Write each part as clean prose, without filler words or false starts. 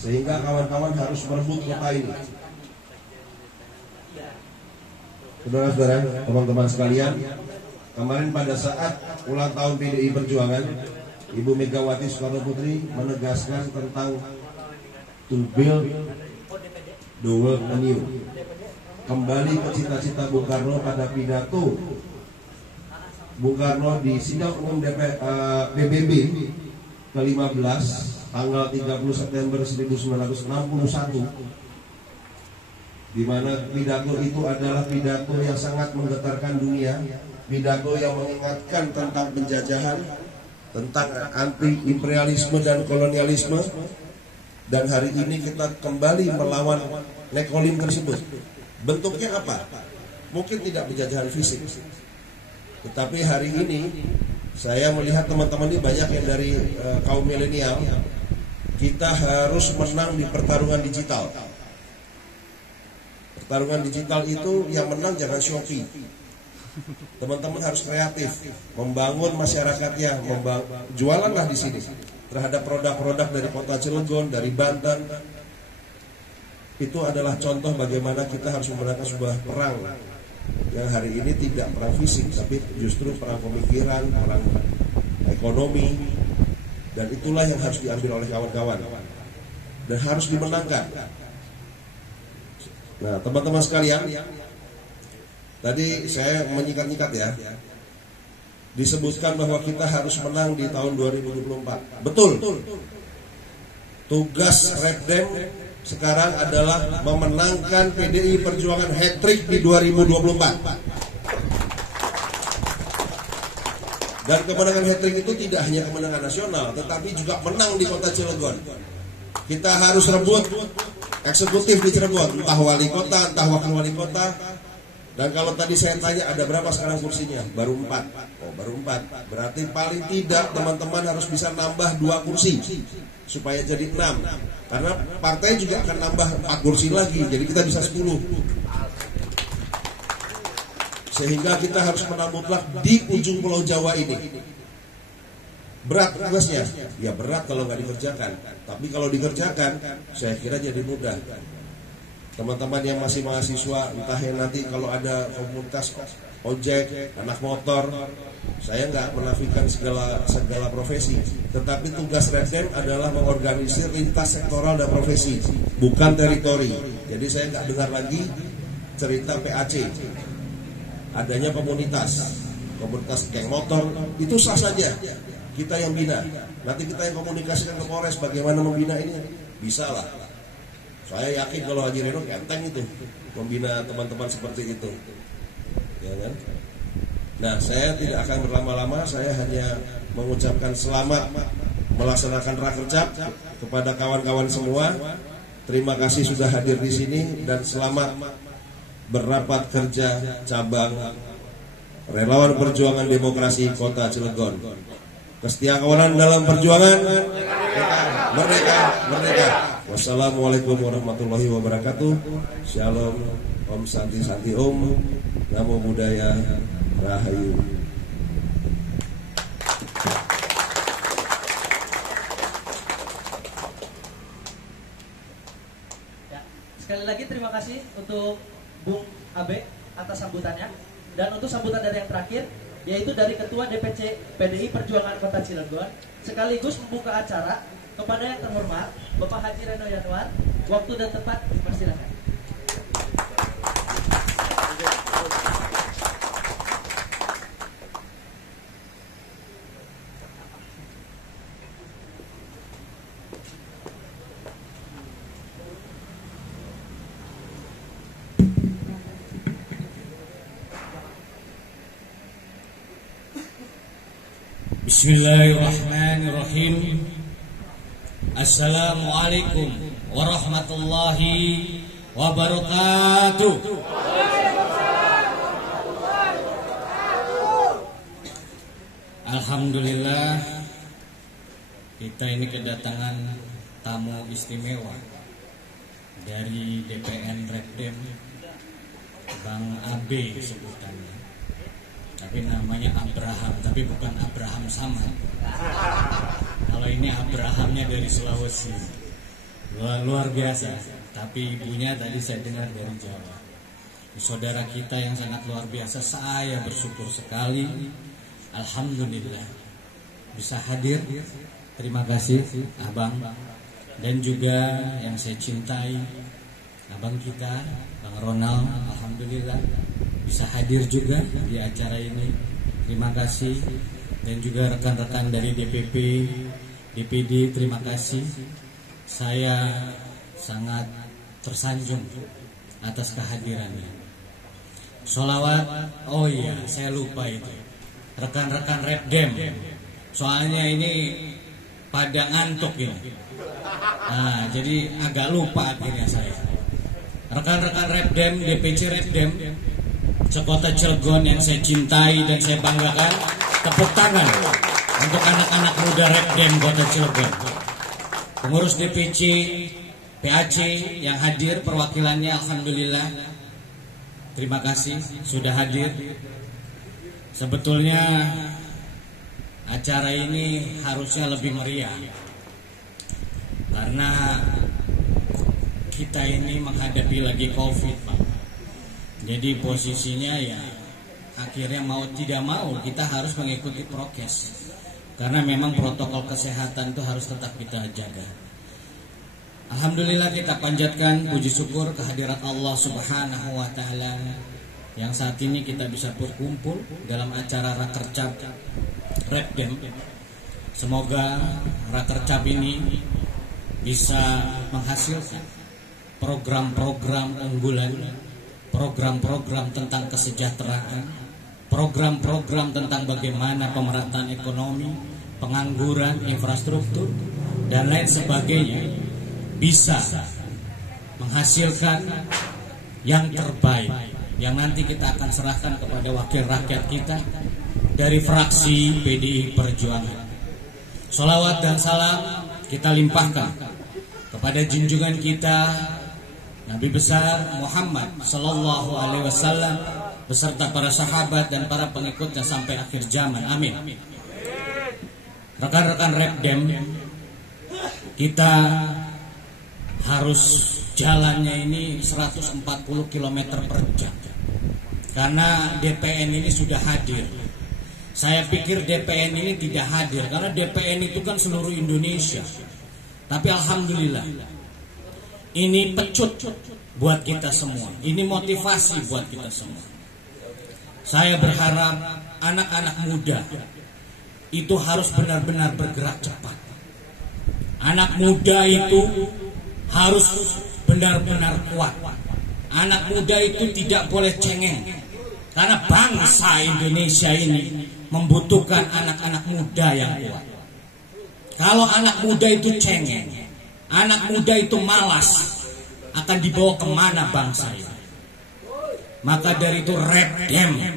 sehingga kawan-kawan harus merebut kota ini. Saudara-saudara, teman-teman sekalian, kemarin pada saat ulang tahun PDI Perjuangan, Ibu Megawati Soekarno Putri menegaskan tentang to build the world anew. Kembali ke cita-cita Bung Karno pada pidato Bung Karno di sidang umum PBB ke-15 tanggal 30 September 1961, di mana pidato itu adalah pidato yang sangat menggetarkan dunia, pidato yang mengingatkan tentang penjajahan, tentang anti imperialisme dan kolonialisme. Dan hari ini kita kembali melawan nekolim tersebut. Bentuknya apa? Mungkin tidak penjajahan fisik, tetapi hari ini saya melihat teman-teman ini banyak yang dari kaum milenial. Kita harus menang di pertarungan digital. Pertarungan digital itu yang menang jangan Shopee. Teman-teman harus kreatif, membangun masyarakatnya, jualanlah di sini terhadap produk-produk dari kota Cilegon, dari Banten. Itu adalah contoh bagaimana kita harus memenangkan sebuah perang yang hari ini tidak perang fisik, tapi justru perang pemikiran, perang ekonomi. Dan itulah yang harus diambil oleh kawan-kawan dan harus dimenangkan. Nah, teman-teman sekalian, tadi saya menyikat-nyikat ya, disebutkan bahwa kita harus menang di tahun 2024. Betul. Tugas Repdem sekarang adalah memenangkan PDI Perjuangan hat-trick di 2024. Dan kemenangan hat-trick itu tidak hanya kemenangan nasional, tetapi juga menang di kota Cilegon. Kita harus rebut eksekutif di Cirebon, entah wali kota, entah wakil wali kota. Dan kalau tadi saya tanya ada berapa sekarang kursinya? Baru 4. Oh, baru 4. Berarti paling tidak teman-teman harus bisa nambah 2 kursi supaya jadi 6. Karena partai juga akan nambah 4 kursi lagi, jadi kita bisa 10. Sehingga kita harus menang mutlak di ujung Pulau Jawa ini. Berat tugasnya? Ya berat kalau nggak dikerjakan. Tapi kalau dikerjakan, saya kira jadi mudah. Teman-teman yang masih mahasiswa, entah yang nanti kalau ada komunitas ojek, anak motor, saya nggak menafikan segala profesi. Tetapi tugas Repdem adalah mengorganisir lintas sektoral dan profesi, bukan teritori. Jadi saya nggak dengar lagi cerita PAC. Adanya komunitas geng motor, itu sah saja. Kita yang bina. Nanti kita yang komunikasikan ke Polres bagaimana membina ini, bisa lah. Saya yakin kalau Haji Reno ganteng itu membina teman-teman seperti itu, ya kan? Nah, saya tidak akan berlama-lama. Saya hanya mengucapkan selamat melaksanakan Rakerjap kepada kawan-kawan semua. Terima kasih sudah hadir di sini dan selamat berapat kerja cabang Relawan Perjuangan Demokrasi Kota Cilegon. Kesetiakawanan dalam perjuangan, merdeka, merdeka. Wassalamualaikum warahmatullahi wabarakatuh. Shalom, Om Santi Santi Om, Namo Buddhaya, Rahayu. Ya, sekali lagi terima kasih untuk Bung Abe atas sambutannya. Dan untuk sambutan dari yang terakhir, yaitu dari Ketua DPC PDI Perjuangan Kota Cilegon, sekaligus membuka acara kepada yang terhormat Bapak Haji Reno Yanuar. Waktu dan tempat dipersilakan. Bismillahirrahmanirrahim. Assalamualaikum warahmatullahi wabarakatuh. Alhamdulillah, kita ini kedatangan tamu istimewa dari DPN Repdem, Bang Abe sebutannya. Tapi namanya Abraham, tapi bukan Abraham sama. Kalau ini Abrahamnya dari Sulawesi. luar biasa. Tapi ibunya tadi saya dengar dari Jawa. Saudara kita yang sangat luar biasa. Saya bersyukur sekali, alhamdulillah bisa hadir. Terima kasih abang. Dan juga yang saya cintai, abang kita Bang Ronald, alhamdulillah bisa hadir juga di acara ini. Terima kasih. Dan juga rekan-rekan dari DPP, DPD, terima kasih. Saya sangat tersanjung atas kehadirannya. Sholawat, oh iya saya lupa itu. Rekan-rekan Repdem, soalnya ini pada ngantuk ini. Nah, jadi agak lupa akhirnya saya. Rekan-rekan Repdem, DPC Repdem sekota Cilegon yang saya cintai dan saya banggakan, tepuk tangan untuk anak-anak muda Repdem Kota Cilegon. Pengurus DPC PAC yang hadir perwakilannya, alhamdulillah. Terima kasih sudah hadir. Sebetulnya acara ini harusnya lebih meriah, karena kita ini menghadapi lagi COVID, Pak. Jadi posisinya ya akhirnya mau tidak mau kita harus mengikuti prokes, karena memang protokol kesehatan itu harus tetap kita jaga. Alhamdulillah kita panjatkan puji syukur kehadirat Allah Subhanahu wa taala yang saat ini kita bisa berkumpul dalam acara Rakercap Repdem. Semoga Rakercap ini bisa menghasilkan program-program unggulan, program-program tentang kesejahteraan, program-program tentang bagaimana pemerataan ekonomi, pengangguran, infrastruktur, dan lain sebagainya bisa menghasilkan yang terbaik yang nanti kita akan serahkan kepada wakil rakyat kita dari fraksi PDI Perjuangan. Sholawat dan salam kita limpahkan kepada junjungan kita Nabi besar Muhammad Sallallahu Alaihi Wasallam beserta para sahabat dan para pengikutnya sampai akhir zaman. Amin. Rekan-rekan Repdem, kita harus jalannya ini 140 km per jam, karena DPN ini sudah hadir. Saya pikir DPN ini tidak hadir karena DPN itu kan seluruh Indonesia. Tapi alhamdulillah, ini pecut buat kita semua, ini motivasi buat kita semua. Saya berharap anak-anak muda itu harus benar-benar bergerak cepat. Anak muda itu harus benar-benar kuat. Anak muda itu tidak boleh cengeng, karena bangsa Indonesia ini membutuhkan anak-anak muda yang kuat. Kalau anak muda itu cengeng, anak muda itu malas, akan dibawa kemana bangsa ini? Maka dari itu Repdem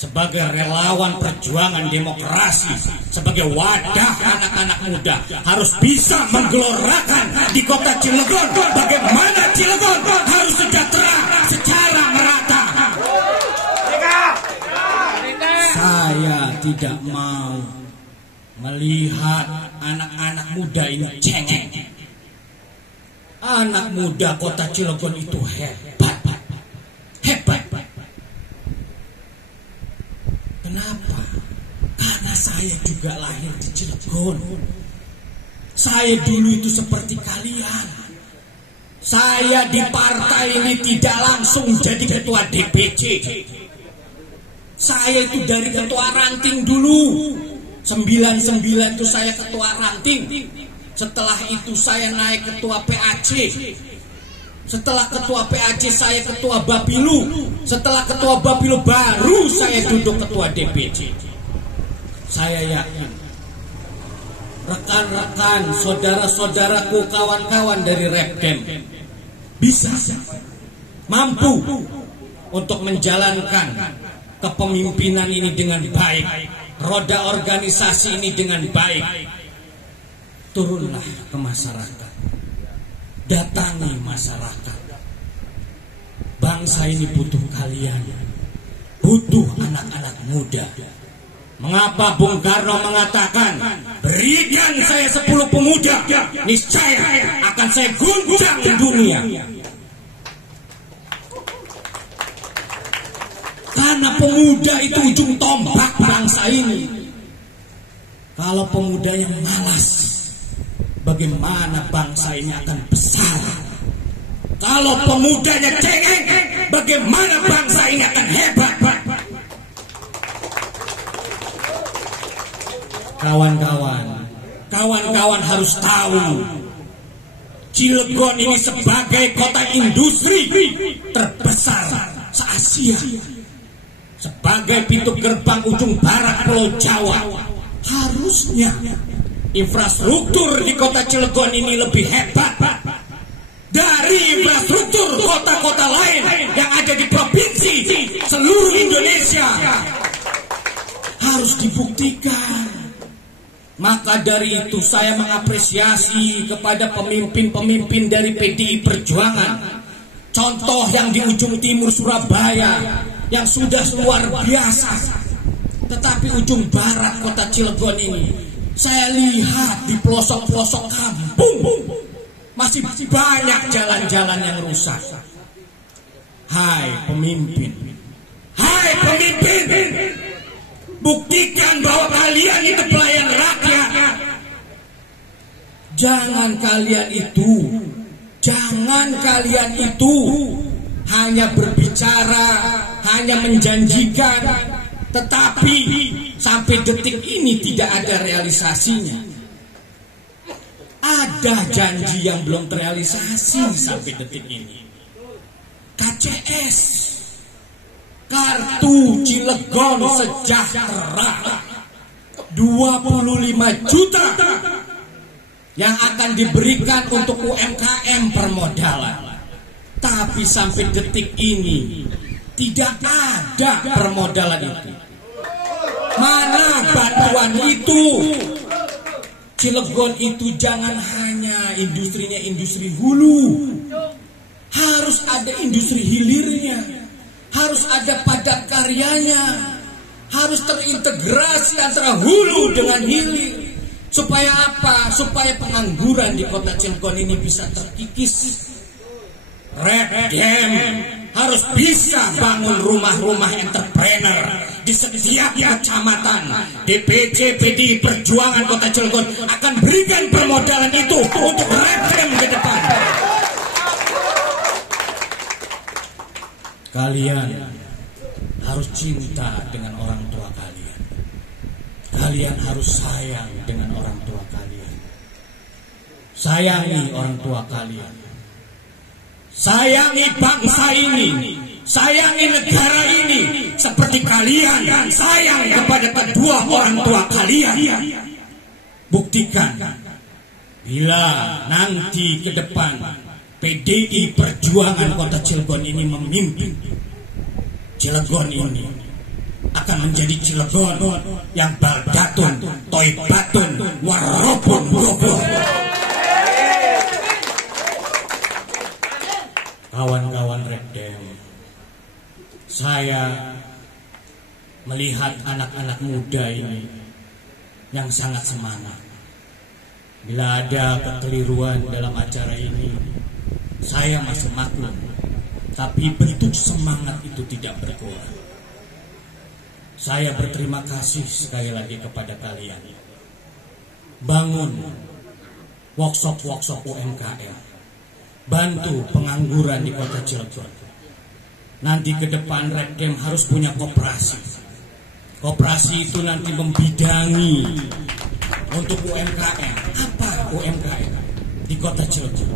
sebagai relawan perjuangan demokrasi, sebagai wadah anak-anak muda harus bisa menggelorakan di kota Cilegon bagaimana Cilegon harus sejahtera secara merata. Saya tidak mau melihat anak-anak muda ini cengeng. Anak muda kota Cilegon itu hebat. Kenapa? Karena saya juga lahir di Cilegon. Saya dulu itu seperti kalian. Saya di partai ini tidak langsung jadi ketua DPC. Saya itu dari ketua ranting dulu. 99 itu saya ketua ranting. Setelah itu saya naik ketua PAC. Setelah ketua PAC saya ketua Bapilu. Setelah ketua Bapilu baru saya duduk ketua DPC. Saya yakin rekan-rekan, saudara-saudaraku, kawan-kawan dari Repdem bisa mampu untuk menjalankan kepemimpinan ini dengan baik, roda organisasi ini dengan baik. Turunlah ke masyarakat, datangi masyarakat. Bangsa ini butuh kalian, butuh anak-anak muda. Mengapa Bung Karno mengatakan berikan saya 10 pemuda, niscaya akan saya guncang dunia? Karena pemuda itu ujung tombak bangsa ini. Kalau pemudanya malas, bagaimana bangsa ini akan besar? Kalau pemudanya cengeng, bagaimana bangsa ini akan hebat? Kawan-kawan harus tahu, Cilegon ini sebagai kota industri terbesar se-Asia, sebagai pintu gerbang ujung barat Pulau Jawa, harusnya infrastruktur di kota Cilegon ini lebih hebat dari infrastruktur kota-kota lain yang ada di provinsi seluruh Indonesia. Harus dibuktikan. Maka dari itu saya mengapresiasi kepada pemimpin-pemimpin dari PDI Perjuangan. Contoh yang di ujung timur Surabaya yang sudah luar biasa. Tetapi ujung barat kota Cilegon ini, saya lihat di pelosok-pelosok kampung masih banyak jalan-jalan yang rusak. Hai pemimpin, buktikan bahwa kalian itu pelayan rakyat. Jangan kalian itu hanya berbicara, hanya menjanjikan, tetapi sampai detik ini tidak ada realisasinya. Ada janji yang belum terrealisasi sampai detik ini. KCS, Kartu Cilegon Sejahtera, 25 juta yang akan diberikan untuk UMKM permodalan. Tapi sampai detik ini tidak ada permodalan itu. Mana bantuan itu? Cilegon itu jangan hanya industrinya industri hulu, harus ada industri hilirnya, harus ada padat karyanya, harus terintegrasi antara hulu dengan hilir. Supaya apa? Supaya pengangguran di kota Cilegon ini bisa terkikis. Redem harus bisa bangun rumah-rumah entrepreneur di setiap kecamatan. DPC PDI Perjuangan Kota Cilegon akan berikan permodalan itu untuk Redem ke depan. Kalian harus cinta dengan orang tua kalian. Kalian harus sayang dengan orang tua kalian. Sayangi orang tua kalian. Sayangi bangsa ini. Sayangi negara ini. Seperti kalian sayang kepada kedua orang tua kalian. Buktikan. Bila nanti ke depan PDI Perjuangan Kota Cilegon ini memimpin, Cilegon ini akan menjadi Cilegon yang baldatun, toibatun, warobun, gobon. Kawan-kawan Redem, saya melihat anak-anak muda ini yang sangat semangat. Bila ada kekeliruan dalam acara ini, saya masih maklum, tapi bentuk semangat itu tidak berkurang. Saya berterima kasih sekali lagi kepada kalian. Bangun workshop UMKM, bantu pengangguran di kota Cilegon. Nanti ke depan Redem harus punya koperasi. Koperasi itu nanti membidangi untuk UMKM. Apa UMKM di kota Cilegon?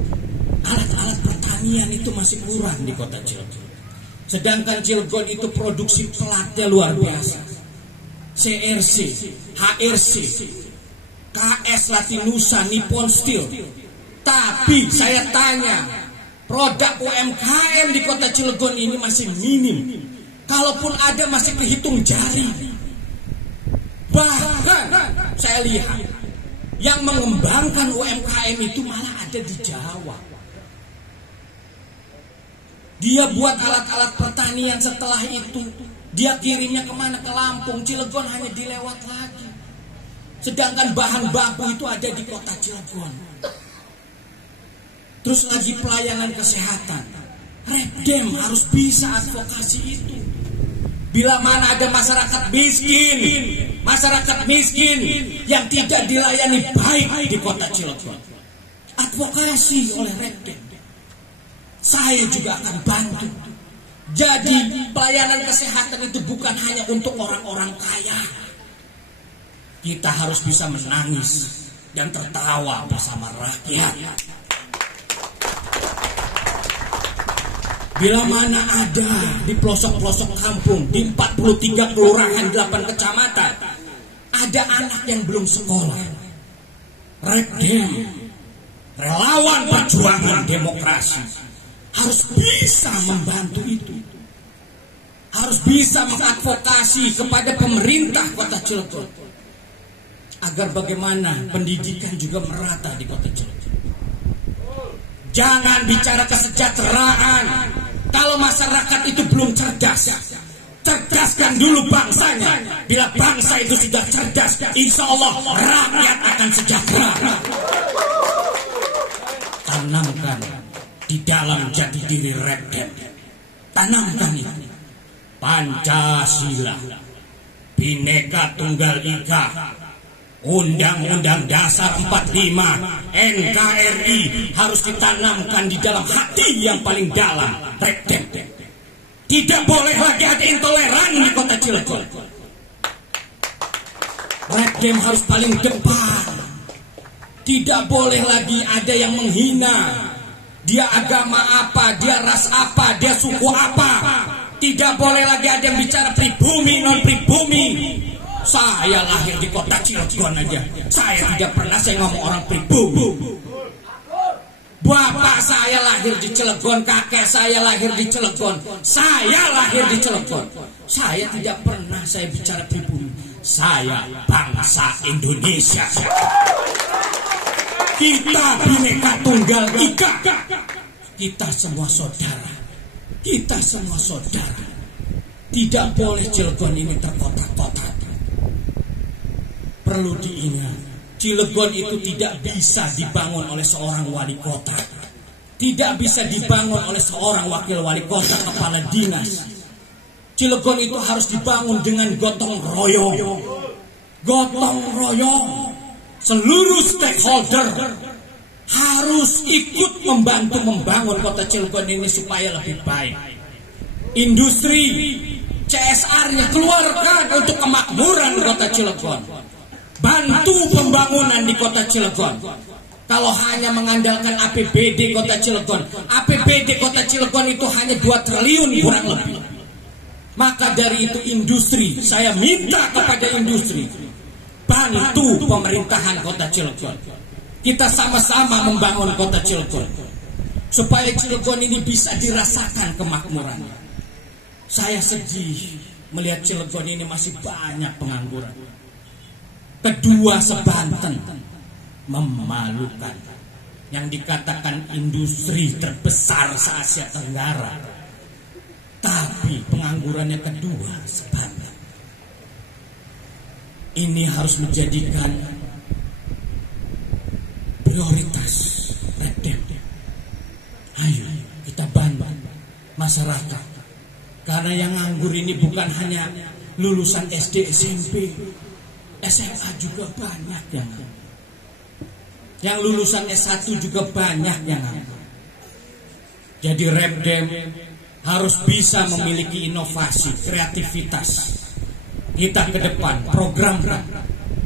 Alat-alat pertanian itu masih kurang di kota Cilegon. Sedangkan Cilegon itu produksi pelatnya luar biasa. CRC, HRC, KS Latinusa, Nippon Steel. Tapi saya tanya, produk UMKM di kota Cilegon ini masih minim. Kalaupun ada masih kehitung jari. Bahkan saya lihat yang mengembangkan UMKM itu malah ada di Jawa. Dia buat alat-alat pertanian, setelah itu Dia kirimnya kemana? Ke Lampung, Cilegon hanya dilewat lagi. Sedangkan bahan baku itu ada di kota Cilegon. Terus lagi pelayanan kesehatan. Repdem harus bisa advokasi itu. Bila mana ada masyarakat miskin yang tidak dilayani baik di kota Cilegon, advokasi oleh Repdem. Saya juga akan bantu. Jadi pelayanan kesehatan itu bukan hanya untuk orang-orang kaya. Kita harus bisa menangis dan tertawa bersama rakyat. Bila mana ada di pelosok-pelosok kampung, di 43 kelurahan, 8 kecamatan, ada anak yang belum sekolah, Repdem, relawan perjuangan demokrasi, harus bisa membantu itu. Harus bisa mengadvokasi kepada pemerintah kota Cilegon agar bagaimana pendidikan juga merata di kota Cilegon. Jangan bicara kesejahteraan kalau masyarakat itu belum cerdas. Cerdaskan dulu bangsanya. Bila bangsa itu sudah cerdas, insya Allah rakyat akan sejahtera. Tanamkan di dalam jati diri Repdem, tanamkan ini Pancasila, Bhinneka Tunggal Ika, Undang-Undang Dasar 45, NKRI harus ditanamkan di dalam hati yang paling dalam Repdem. Tidak boleh lagi ada intoleran di kota Cilegon. Repdem harus paling depan. Tidak boleh lagi ada yang menghina. Dia agama apa, dia ras apa, dia suku apa. Tidak boleh lagi ada yang bicara pribumi, non pribumi. Saya lahir di kota Cilegon aja, saya tidak pernah saya ngomong orang pribumi. Bapak saya lahir di Cilegon, kakek saya lahir di Cilegon, saya lahir di Cilegon. Saya tidak pernah saya bicara pribumi. Saya bangsa Indonesia. Kita Bhinneka Tunggal Ika. Kita semua saudara. Kita semua saudara. Tidak boleh Cilegon ini terkotak-kotak. Perlu diingat, Cilegon itu tidak bisa dibangun oleh seorang wali kota. Tidak bisa dibangun oleh seorang wakil wali kota, kepala dinas. Cilegon itu harus dibangun dengan gotong royong. Gotong royong. Seluruh stakeholder harus ikut membantu membangun kota Cilegon ini supaya lebih baik. Industri, CSR-nya keluarkan untuk kemakmuran kota Cilegon. Bantu pembangunan di kota Cilegon. Kalau hanya mengandalkan APBD kota Cilegon, APBD kota Cilegon itu hanya 2 triliun kurang lebih. Maka dari itu industri, saya minta kepada industri, bantu pemerintahan kota Cilegon. Kita sama-sama membangun kota Cilegon supaya Cilegon ini bisa dirasakan kemakmurannya. Saya sedih melihat Cilegon ini masih banyak pengangguran. Kedua sebanten, memalukan. Yang dikatakan industri terbesar se-Asia Tenggara, tapi penganggurannya kedua sebanten. Ini harus menjadikan prioritas Repdem. Ayo kita bantu masyarakat. Karena yang nganggur ini bukan hanya lulusan SD, SMP, SMA juga banyak yang nganggur. Yang lulusan S1 juga banyak yang nganggur. Jadi Repdem harus bisa memiliki inovasi, kreativitas. Kita ke depan program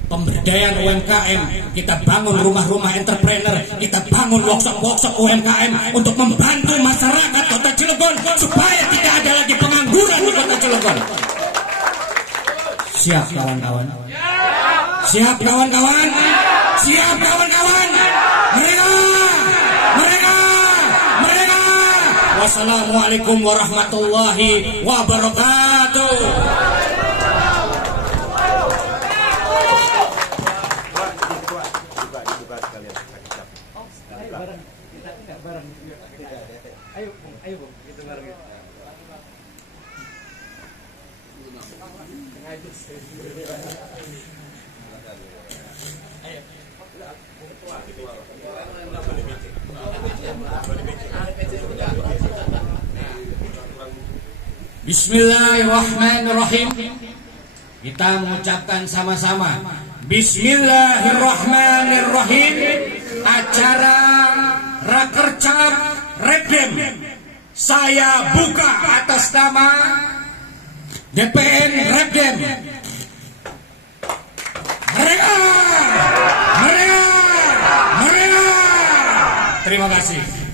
pemberdayaan UMKM, kita bangun rumah-rumah entrepreneur, kita bangun workshop-workshop UMKM untuk membantu masyarakat kota Cilegon supaya tidak ada lagi pengangguran di kota Cilegon. Siap kawan-kawan? Siap kawan-kawan? Siap kawan-kawan? Mereka! Wassalamualaikum warahmatullahi wabarakatuh. Ayo, Bung, kita bareng. Bismillahirrahmanirrahim. Kita mengucapkan sama-sama Bismillahirrahmanirrahim. Acara Rakercap Repdem saya buka atas nama DPN Repdem. Mereka. Terima kasih.